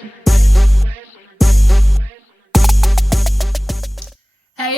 Hey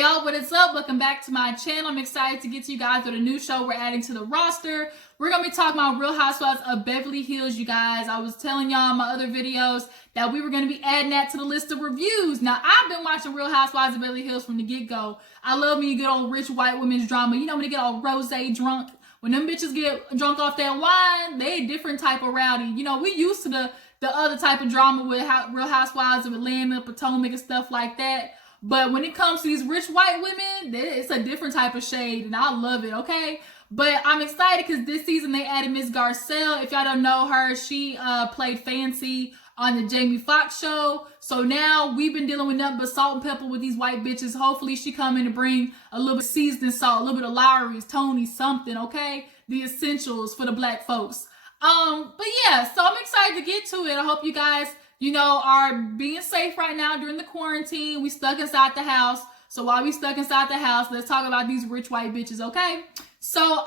y'all, what is up? Welcome back to my channel. I'm excited to get to you guys with a new show we're adding to the roster. We're going to be talking about Real Housewives of Beverly Hills, you guys. I was telling y'all in my other videos that we were going to be adding that to the list of reviews. Now, I've been watching Real Housewives of Beverly Hills from the get-go. I love when you get old rich white women's drama. You know when they get all rosé drunk? When them bitches get drunk off that wine, they a different type of rowdy. You know, we used to the other type of drama with Real Housewives of Atlanta, Potomac, and stuff like that. But when it comes to these rich white women, it's a different type of shade, and I love it, okay? But I'm excited because this season they added Miss Garcelle. If y'all don't know her, she played Fancy on the Jamie Foxx show. So now we've been dealing with nothing but salt and pepper with these white bitches. Hopefully she come in to bring a little bit of seasoning salt, a little bit of Lowry's, Tony's, something, okay? The essentials for the black folks. But yeah, so I'm excited to get to it. I hope you guys, are being safe right now during the quarantine. We stuck inside the house. So while we stuck inside the house, let's talk about these rich white bitches, okay? So,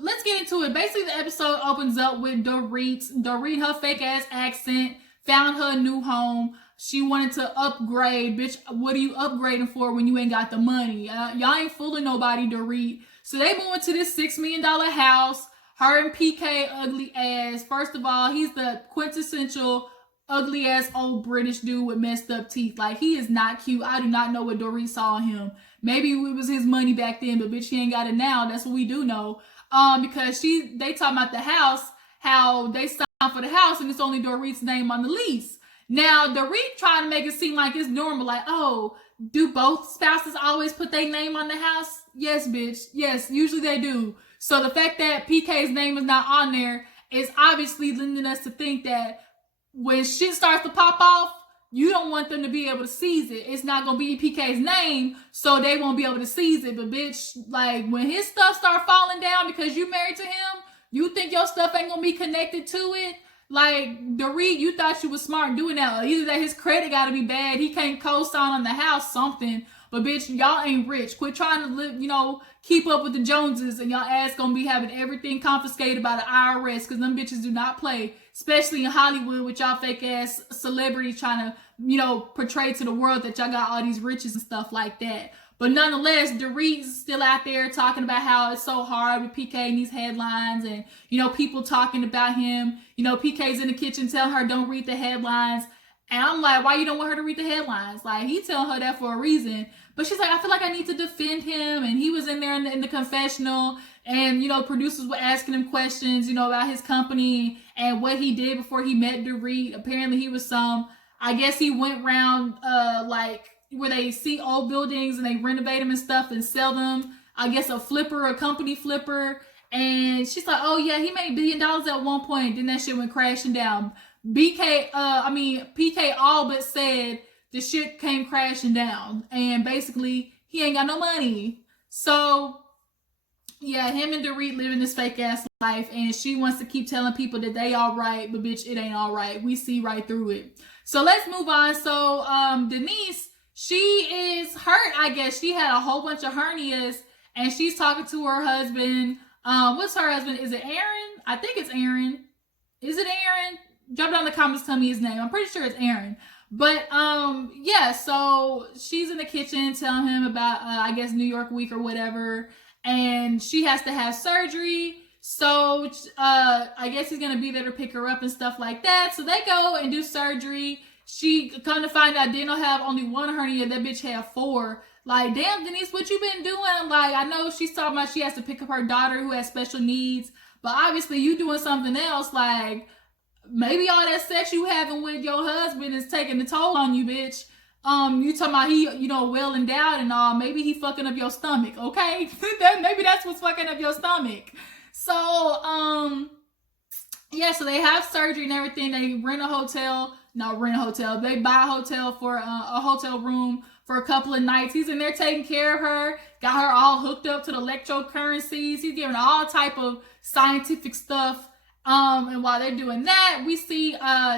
let's get into it. Basically, the episode opens up with Dorit. Dorit, her fake ass accent, found her new home. She wanted to upgrade. Bitch, what are you upgrading for when you ain't got the money? Y'all ain't fooling nobody, Dorit. So they moved to this $6 million house. Her and PK, ugly ass. First of all, he's the quintessential ugly ass old British dude with messed up teeth. Like, he is not cute. I do not know what Dorit saw in him. Maybe it was his money back then, but bitch, he ain't got it now. That's what we do know. Because they talking about the house, how they signed for the house, and it's only Dorit's name on the lease. Now, Dorit trying to make it seem like it's normal. Like, oh, do both spouses always put their name on the house? Yes, bitch. Yes, usually they do. So the fact that PK's name is not on there is obviously lending us to think that when shit starts to pop off, you don't want them to be able to seize it. It's not going to be PK's name, so they won't be able to seize it. But bitch, like, when his stuff start falling down because you married to him, you think your stuff ain't going to be connected to it? Like, Dorit, you thought you was smart doing that. Either that his credit got to be bad, he can't co-sign on the house, something. But bitch, y'all ain't rich. Quit trying to live, keep up with the Joneses, and y'all ass gonna be having everything confiscated by the IRS, because them bitches do not play, especially in Hollywood with y'all fake ass celebrities trying to, portray to the world that y'all got all these riches and stuff like that. But nonetheless, Dorit's still out there talking about how it's so hard with PK and these headlines, and, people talking about him. PK's in the kitchen telling her, don't read the headlines. And I'm like, why you don't want her to read the headlines? Like, he telling her that for a reason. But she's like, I feel like I need to defend him. And he was in there in the confessional. And, producers were asking him questions, about his company and what he did before he met Dorit. Apparently he was I guess he went around, where they see old buildings and they renovate them and stuff and sell them. I guess a company flipper. And she's like, oh yeah, he made $1 billion at one point. Then that shit went crashing down. PK all but said the shit came crashing down, and basically he ain't got no money. So yeah, him and Dorit living this fake ass life, and she wants to keep telling people that they all right, but bitch, it ain't all right. We see right through it. So let's move on. So Denise, she is hurt. I guess she had a whole bunch of hernias, and she's talking to her husband. What's her husband? Is it Aaron? I think it's Aaron. Is it Aaron? Drop down in the comments, tell me his name. I'm pretty sure it's Aaron. But, yeah, so she's in the kitchen telling him about, I guess, New York week or whatever. And she has to have surgery. So, I guess he's going to be there to pick her up and stuff like that. So they go and do surgery. She come to find out Daniel have only one hernia. That bitch had 4. Like, damn, Denise, what you been doing? Like, I know she's talking about she has to pick up her daughter who has special needs. But obviously you doing something else, like, maybe all that sex you having with your husband is taking the toll on you, bitch. You talking about he, well endowed and all. Maybe he fucking up your stomach, okay? Maybe that's what's fucking up your stomach. So, yeah, so they have surgery and everything. They rent a hotel. They buy a hotel for a hotel room for a couple of nights. He's in there taking care of her. Got her all hooked up to the electrocurrencies. He's giving all type of scientific stuff. And while they're doing that, we see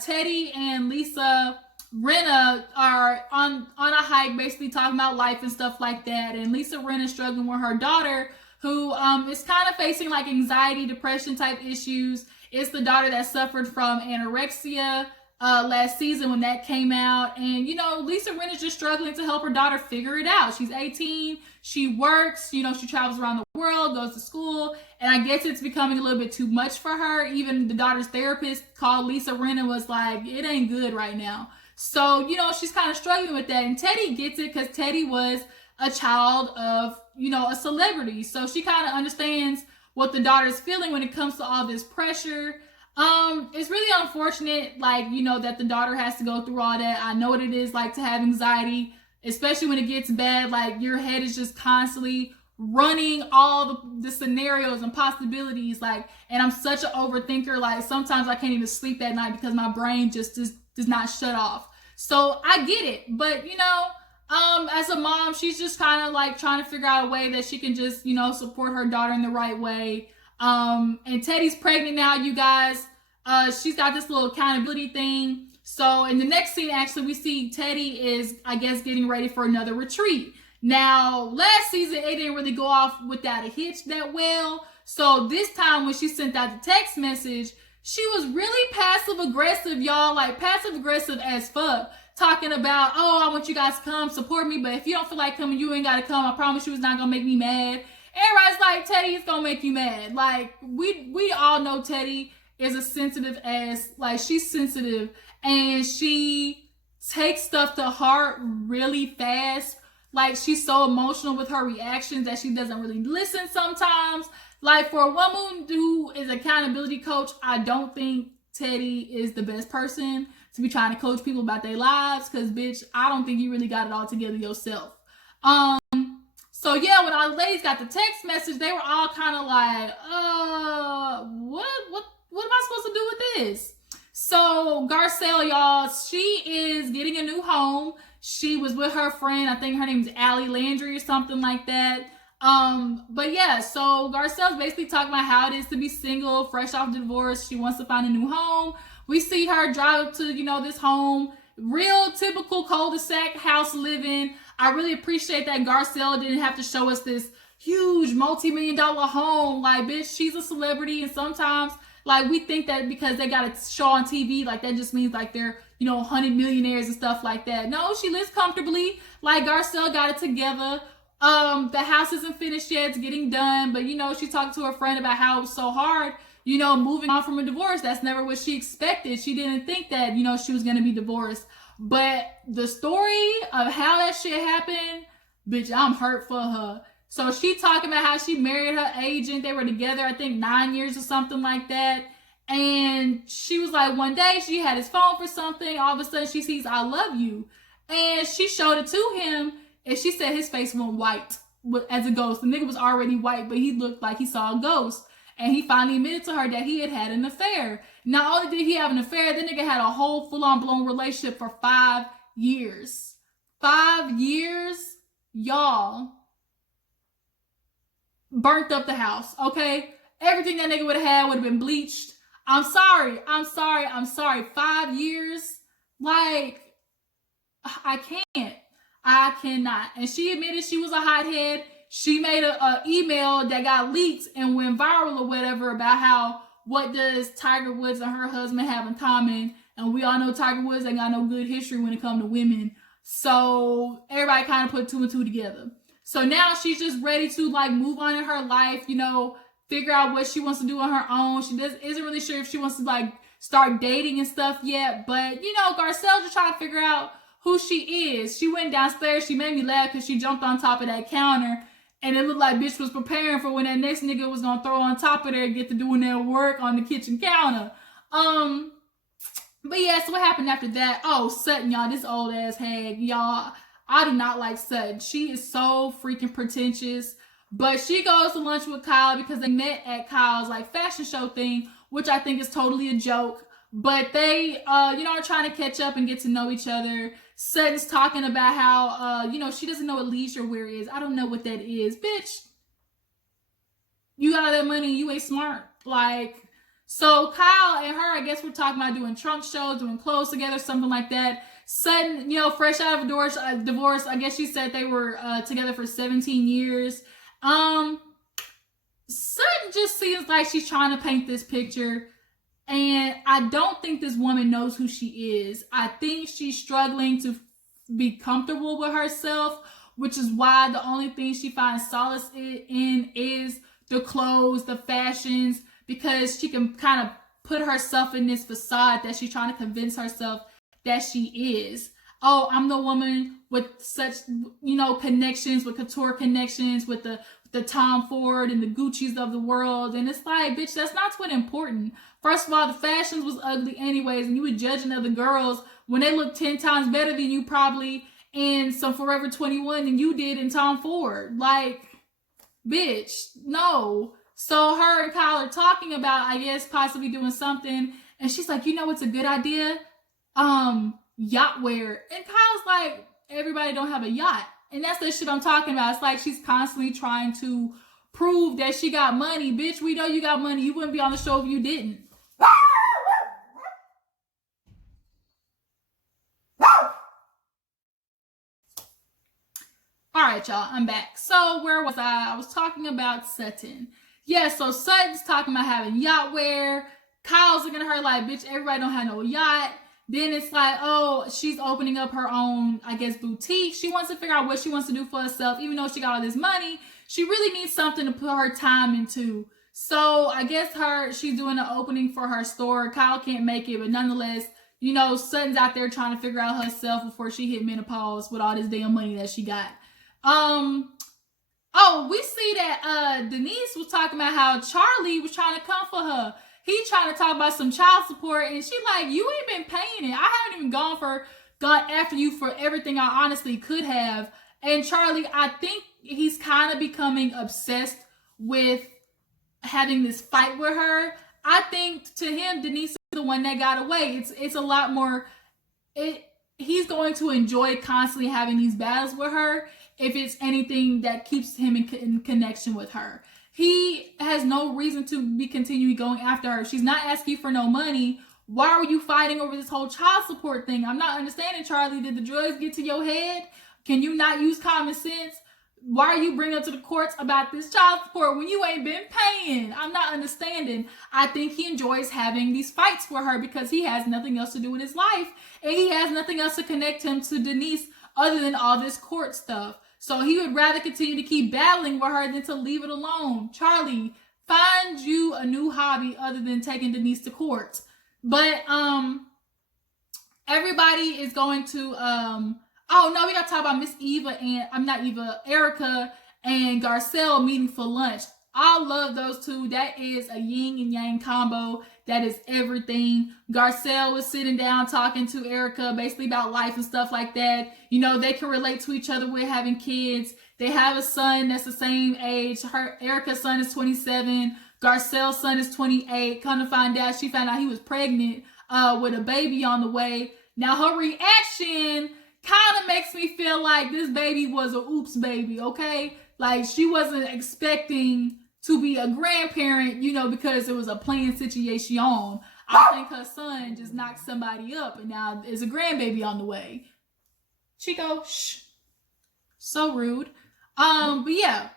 Teddy and Lisa Rinna are on a hike, basically talking about life and stuff like that. And Lisa Rinna struggling with her daughter, who is kind of facing like anxiety, depression type issues. It's the daughter that suffered from anorexia. last season when that came out. And, Lisa Rinna is just struggling to help her daughter figure it out. She's 18. She works, she travels around the world, goes to school. And I guess it's becoming a little bit too much for her. Even the daughter's therapist called Lisa Rinna was like, it ain't good right now. So, she's kind of struggling with that. And Teddy gets it because Teddy was a child of, a celebrity. So she kind of understands what the daughter's feeling when it comes to all this pressure. It's really unfortunate, that the daughter has to go through all that. I know what it is like to have anxiety, especially when it gets bad. Like, your head is just constantly running all the scenarios and possibilities. And I'm such an overthinker. Sometimes I can't even sleep at night because my brain just does not shut off. So I get it. But, as a mom, she's just kind of trying to figure out a way that she can just, support her daughter in the right way. And Teddy's pregnant now, you guys. She's got this little accountability thing. So in the next scene, actually, we see Teddy is, I guess, getting ready for another retreat. Now, last season, it didn't really go off without a hitch that well. So this time when she sent out the text message, she was really passive aggressive, y'all. Passive aggressive as fuck. Talking about, I want you guys to come support me, but if you don't feel like coming, you ain't got to come. I promise you it's not going to make me mad. Everybody's like, Teddy, it's going to make you mad. We all know Teddy is a sensitive ass. She's sensitive and she takes stuff to heart really fast. She's so emotional with her reactions that she doesn't really listen sometimes. For a woman who is an accountability coach, I don't think Teddy is the best person to be trying to coach people about their lives, because bitch, I don't think you really got it all together yourself. So yeah, when all the ladies got the text message, they were all kind of like, what am I supposed to do with this? So Garcelle, y'all, she is getting a new home. She was with her friend, I think her name's Allie Landry or something like that. But yeah, so Garcelle's basically talking about how it is to be single, fresh off divorce. She wants to find a new home. We see her drive up to, this home. Real typical cul-de-sac house living. I really appreciate that Garcelle didn't have to show us this huge multi-million-dollar home. Bitch, she's a celebrity, and sometimes, we think that because they got a show on TV, that just means, they're, 100 millionaires and stuff like that. No, she lives comfortably. Garcelle got it together. The house isn't finished yet. It's getting done. But, she talked to her friend about how it was so hard, moving on from a divorce. That's never what she expected. She didn't think that, she was going to be divorced. But the story of how that shit happened, bitch, I'm hurt for her. So she talking about how she married her agent. They were together, I think, 9 years or something like that. And she was like, one day she had his phone for something. All of a sudden she sees, I love you. And she showed it to him. And she said his face went white as a ghost. The nigga was already white, but he looked like he saw a ghost. And he finally admitted to her that he had an affair. Not only did he have an affair, the nigga had a whole full-on blown relationship for 5 years. 5 years? Y'all. Burnt up the house, okay? Everything that nigga would have been bleached. I'm sorry. 5 years? I cannot. And she admitted she was a hothead. She made a email that got leaked and went viral or whatever about how, what does Tiger Woods and her husband have in common? And we all know Tiger Woods ain't got no good history when it comes to women. So everybody kind of put 2 and 2 together. So now she's just ready to move on in her life, figure out what she wants to do on her own. She isn't really sure if she wants to start dating and stuff yet. But, Garcelle's just trying to figure out who she is. She went downstairs. She made me laugh because she jumped on top of that counter. And it looked like bitch was preparing for when that next nigga was going to throw on top of there and get to doing their work on the kitchen counter. But yeah, so what happened after that? Oh, Sutton, y'all, this old ass hag, y'all. I do not like Sutton. She is so freaking pretentious. But she goes to lunch with Kyle because they met at Kyle's fashion show thing, which I think is totally a joke. But they, are trying to catch up and get to know each other. Sutton's talking about how, she doesn't know what leisure wear is. I don't know what that is. Bitch, you got that money, you ain't smart. So Kyle and her, I guess we're talking about doing trunk shows, doing clothes together, something like that. Sutton, fresh out of a divorce, I guess she said they were together for 17 years. Sutton just seems like she's trying to paint this picture And I don't think this woman knows who she is. I think she's struggling to be comfortable with herself, which is why the only thing she finds solace in is the clothes, the fashions, because she can kind of put herself in this facade that she's trying to convince herself that she is. Oh, I'm the woman with such, connections, with couture connections, with the Tom Ford and the Gucci's of the world. And it's like, bitch, that's not what's important. First of all, the fashions was ugly anyways, and you were judging other girls when they look 10 times better than you probably in some Forever 21 than you did in Tom Ford. Like, bitch, no. So her and Kyle are talking about, I guess, possibly doing something. And she's like, what's a good idea? Yacht wear. And Kyle's like, everybody don't have a yacht. And that's the shit I'm talking about. It's like she's constantly trying to prove that she got money. Bitch, we know you got money. You wouldn't be on the show if you didn't. All right, y'all, I'm back. So where was I? I was talking about Sutton. Yeah, so Sutton's talking about having yacht wear. Kyle's looking at her like, bitch, everybody don't have no yacht. Then it's like, oh, she's opening up her own, I guess, boutique. She wants to figure out what she wants to do for herself. Even though she got all this money, she really needs something to put her time into. So I guess she's doing an opening for her store. Kyle can't make it, but nonetheless, Sutton's out there trying to figure out herself before she hit menopause with all this damn money that she got. Oh, we see that Denise was talking about how Charlie was trying to come for her. He trying to talk about some child support, and she like, you ain't been paying it. I haven't even gone after you for everything I honestly could have. And Charlie, I think he's kind of becoming obsessed with having this fight with her. I think to him, Denise is the one that got away. It's a lot more. He's going to enjoy constantly having these battles with her if it's anything that keeps him in connection with her. He has no reason to be continuing going after her. She's not asking for no money. Why are you fighting over this whole child support thing? I'm not understanding, Charlie. Did the drugs get to your head? Can you not use common sense? Why are you bringing up to the courts about this child support when you ain't been paying? I'm not understanding. I think he enjoys having these fights for her because he has nothing else to do with his life. And he has nothing else to connect him to Denise other than all this court stuff. So he would rather continue to keep battling with her than to leave it alone. Charlie, find you a new hobby other than taking Denise to court. But everybody is going to oh no, we gotta talk about Miss Eva and Erika and Garcelle meeting for lunch. I love those two. That is a yin and yang combo. That is everything. Garcelle was sitting down talking to Erika basically about life and stuff like that. They can relate to each other with having kids. They have a son that's the same age. Erika's son is 27. Garcelle's son is 28. Come to find out, she found out he was pregnant with a baby on the way. Now her reaction kind of makes me feel like this baby was a oops baby, okay? Like she wasn't expecting to be a grandparent, because it was a planned situation. I think her son just knocked somebody up and now there's a grandbaby on the way. Chico, shh. So rude. But yeah.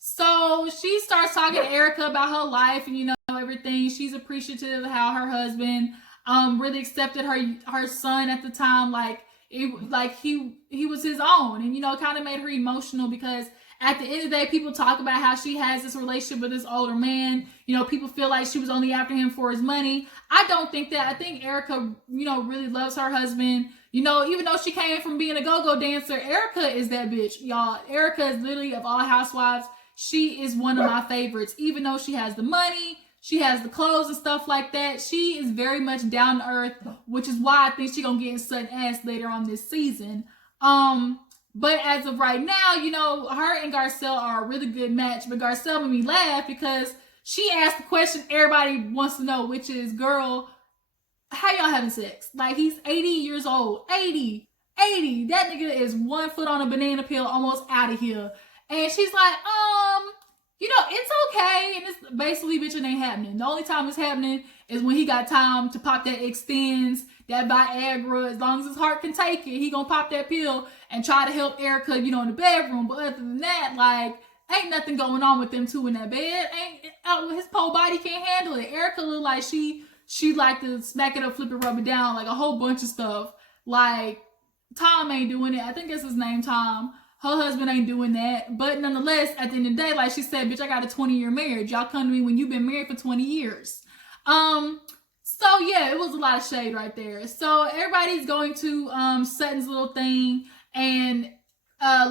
So she starts talking to Erika about her life and, everything. She's appreciative of how her husband really accepted her son at the time. He was his own and, kind of made her emotional because at the end of the day, people talk about how she has this relationship with this older man. People feel like she was only after him for his money. I don't think that. I think Erika, really loves her husband. Even though she came from being a go-go dancer, Erika is that bitch, y'all. Erika is literally, of all housewives, she is one of my favorites. Even though she has the money, she has the clothes and stuff like that, she is very much down to earth, which is why I think she's going to get in Sutton ass later on this season. But as of right now, her and Garcelle are a really good match. But Garcelle made me laugh because she asked the question everybody wants to know, which is, girl, how y'all having sex? Like, he's 80 years old. 80. That nigga is 1 foot on a banana peel, almost out of here. And she's like, it's okay. And it's basically, bitch, it ain't happening. The only time it's happening is when he got time to pop that extends, that Viagra. As long as his heart can take it, he gonna pop that pill and try to help Erika, in the bedroom. But other than that, ain't nothing going on with them two in that bed. His whole body can't handle it. Erika look like she she like to smack it up, flip it, rub it down, like a whole bunch of stuff. Like, Tom ain't doing it. I think that's his name, Tom. Her husband ain't doing that. But nonetheless, at the end of the day, like she said, bitch, I got a 20-year marriage. Y'all come to me when you've been married for 20 years. So yeah, it was a lot of shade right there. So everybody's going to Sutton's little thing, and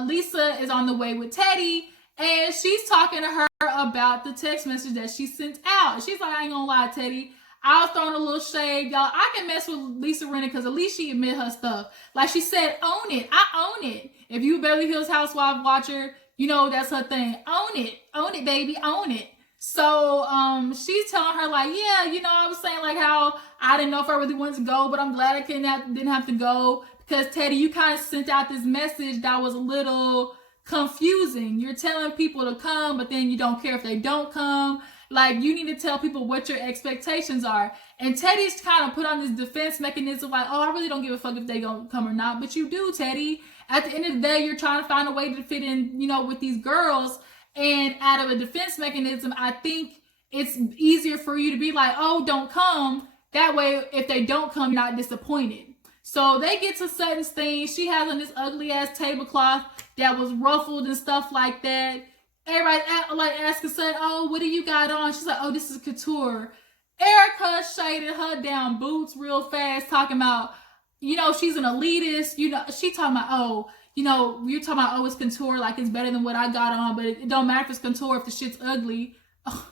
Lisa is on the way with Teddy, and she's talking to her about the text message that she sent out. She's like, I ain't gonna lie, Teddy, I was throwing a little shade, y'all. I can mess with Lisa Rinna because at least she admit her stuff. Like she said, own it. I own it. If you a Beverly Hills Housewife watcher, you know that's her thing. Own it, baby, own it. So she's telling her like, yeah, you know, I was saying like how I didn't know if I really wanted to go, but I'm glad I didn't have to go because Teddy, you kind of sent out this message that was a little confusing. You're telling people to come, but then you don't care if they don't come. Like, you need to tell people what your expectations are. And Teddy's kind of put on this defense mechanism like, oh, I really don't give a fuck if they gonna come or not. But you do, Teddy. At the end of the day, you're trying to find a way to fit in, you know, with these girls. And out of a defense mechanism, I think it's easier for you to be like, oh, don't come. That way, if they don't come, you're not disappointed. So they get to Sutton's thing. She has on this ugly ass tablecloth that was ruffled and stuff like that. Everybody's like asking Sutton, oh, what do you got on? She's like, oh, this is couture. Erika shaded her down boots real fast, talking about, you know, she's an elitist. You know, she talking about, oh, you know, you're talking about, oh, it's couture, like it's better than what I got on, but it don't matter if it's couture if the shit's ugly. Ugh.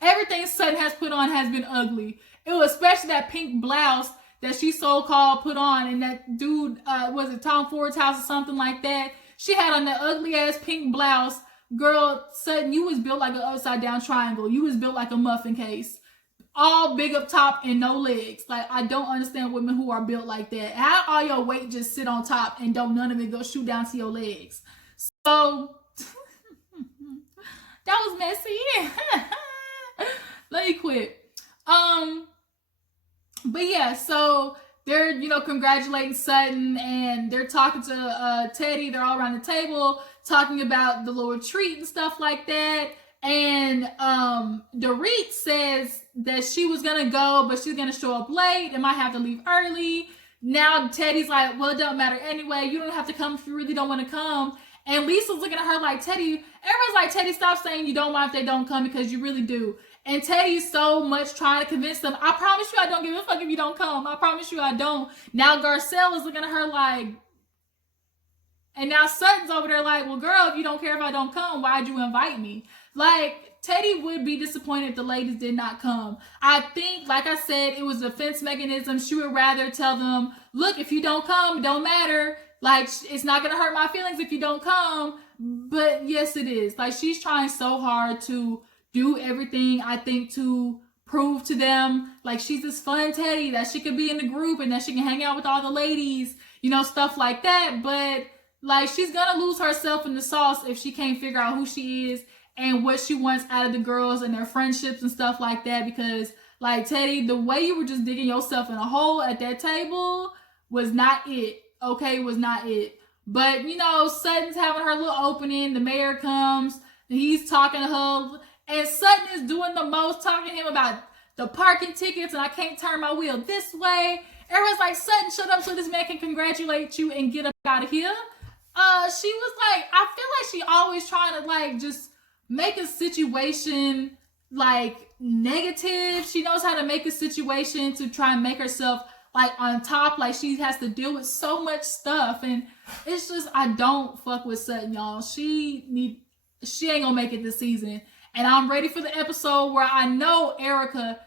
Everything Sutton has put on has been ugly. It was especially that pink blouse that she so-called put on, and that dude, was it Tom Ford's house or something like that? She had on that ugly ass pink blouse. Girl, Sutton, you was built like an upside down triangle. You was built like a muffin case. All big up top and no legs. Like, I don't understand women who are built like that. How all your weight just sit on top and don't none of it go shoot down to your legs? So, that was messy. Let me quit. But yeah, so they're, you know, congratulating Sutton, and they're talking to Teddy. They're all around the table talking about the little treat and stuff like that. And Dorit says that she was gonna go, but she's gonna show up late and might have to leave early. Now Teddy's like, well, it don't matter anyway. You don't have to come if you really don't want to come. And Lisa's looking at her like, Teddy, everyone's like, Teddy, stop saying you don't mind if they don't come because you really do. And Teddy's so much trying to convince them, I promise you I don't give a fuck if you don't come. I promise you I don't. Now Garcelle is looking at her like, and now Sutton's over there like, well, girl, if you don't care if I don't come, why'd you invite me? Like, Teddy would be disappointed if the ladies did not come. I think, like I said, it was a defense mechanism. She would rather tell them, look, if you don't come, it don't matter. Like, it's not going to hurt my feelings if you don't come. But yes, it is. Like, she's trying so hard to do everything, I think, to prove to them, like, she's this fun Teddy, that she could be in the group and that she can hang out with all the ladies, you know, stuff like that. But, like, she's going to lose herself in the sauce if she can't figure out who she is and what she wants out of the girls and their friendships and stuff like that. Because, like, Teddy, the way you were just digging yourself in a hole at that table was not it. Okay, was not it. But, you know, Sutton's having her little opening. The mayor comes. And he's talking to her. And Sutton is doing the most, talking to him about the parking tickets. And I can't turn my wheel this way. Everyone's like, Sutton, shut up so this man can congratulate you and get up out of here. She was like, I feel like she always trying to, like, just make a situation, like, negative. She knows how to make a situation to try and make herself, like, on top. Like, she has to deal with so much stuff. And it's just, I don't fuck with Sutton, y'all. She ain't gonna make it this season. And I'm ready for the episode where I know Erika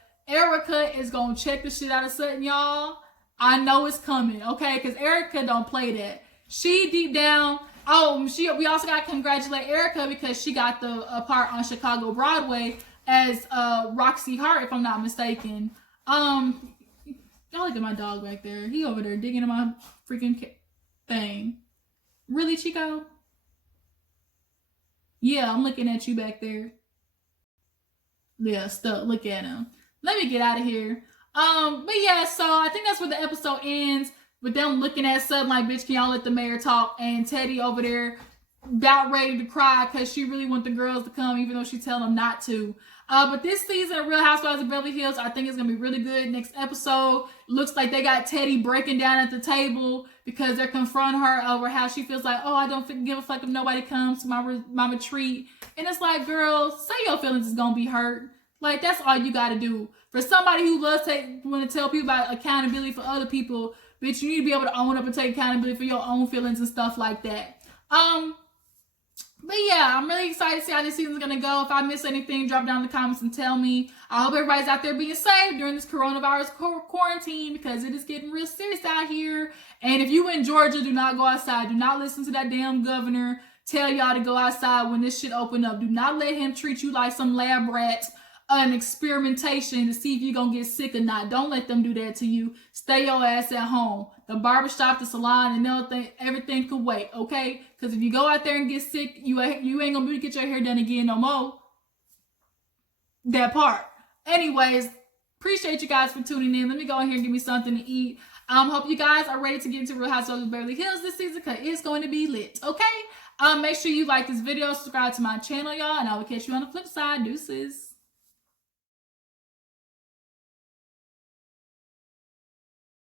is gonna check the shit out of Sutton, y'all. I know it's coming, okay? Because Erika don't play that. She deep down, we also got to congratulate Erika because she got the part on Chicago Broadway as Roxy Hart, if I'm not mistaken. Y'all look at my dog back there. He over there digging in my freaking thing. Really, Chico? Yeah, I'm looking at you back there. Yeah, stuck. Look at him. Let me get out of here. But yeah, so I think that's where the episode ends. With them looking at Sutton like, bitch, can y'all let the mayor talk? And Teddy over there about ready to cry because she really want the girls to come, even though she telling them not to. But this season of Real Housewives of Beverly Hills, I think it's going to be really good. Next episode, looks like they got Teddy breaking down at the table because they're confronting her over how she feels like, oh, I don't give a fuck if nobody comes to my retreat. And it's like, girl, say your feelings is going to be hurt. Like, that's all you got to do. For somebody who loves to want to tell people about accountability for other people, bitch, you need to be able to own up and take accountability for your own feelings and stuff like that. But yeah, I'm really excited to see how this season's gonna go. If I miss anything, drop down in the comments and tell me. I hope everybody's out there being safe during this coronavirus quarantine because it is getting real serious out here. And if you in Georgia, do not go outside. Do not listen to that damn governor tell y'all to go outside when this shit open up. Do not let him treat you like some lab rat, an experimentation to see if you're gonna get sick or not. Don't let them do that to you. Stay your ass at home. The barbershop, the salon, and everything could wait, okay? Because if you go out there and get sick, you ain't gonna be able to get your hair done again no more. That part. Anyways, appreciate you guys for tuning in. Let me go in here and give me something to eat. Hope you guys are ready to get into Real Housewives of Beverly Hills this season because it's going to be lit, okay? Make sure you like this video, subscribe to my channel, y'all, and I will catch you on the flip side. Deuces.